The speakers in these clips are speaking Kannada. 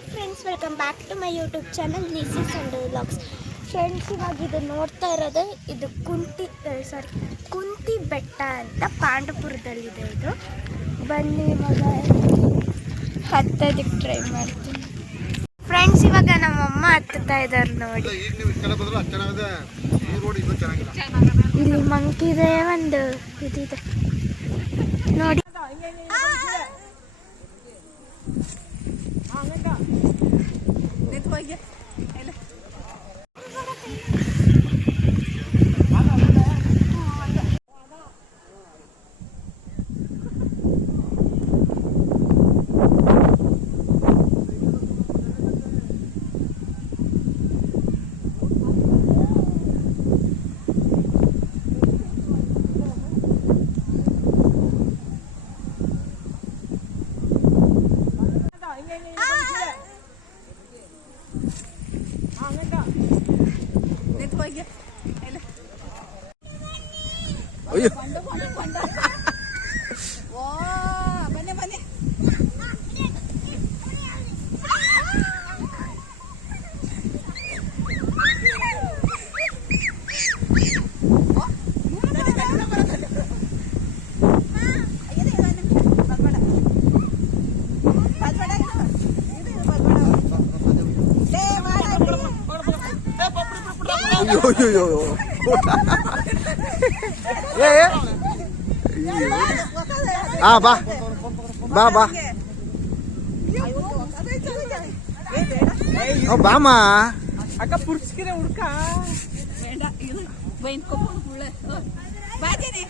Hi friends, welcome back to my YouTube channel Nisi Sunday vlogs. Friends, ಇವಾಗ ಇದು ನೋಡ್ತಾ ಇರೋದು ಇದು ಕುಂತಿ ಬೆಟ್ಟ ಅಂತ ಪಾಂಡವಪುರದಲ್ಲಿದೆ. ಇದು ಬನ್ನಿ ಇವಾಗ ಹತ್ತೋದಕ್ಕೆ ಟ್ರೈ ಮಾಡ್ತೀನಿ. ಫ್ರೆಂಡ್ಸ್, ಇವಾಗ ನಮ್ಮಮ್ಮ ಹತ್ತುತ್ತಾ ಇದ್ದಾರೆ ನೋಡಿ. ಇಲ್ಲಿ ಮಂಕಿದೆ, ಒಂದು ಇದಿದೆ ನೋಡಿ. ಬಾ ಬಾ ಬಾ ಬಾಮ ಅಕ್ಕ ಪುಡ್ಸ್ಕಿರೆ ಹುಡ್ಕ ಬೇಡ ಇದು ಬೈನ್ಕೊಂಡು ಹುಳ್ಳ ಬಾದೇನೆ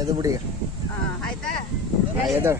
ಎದು ಬಿಡಿ ಆಯ್ತಾ ಎದು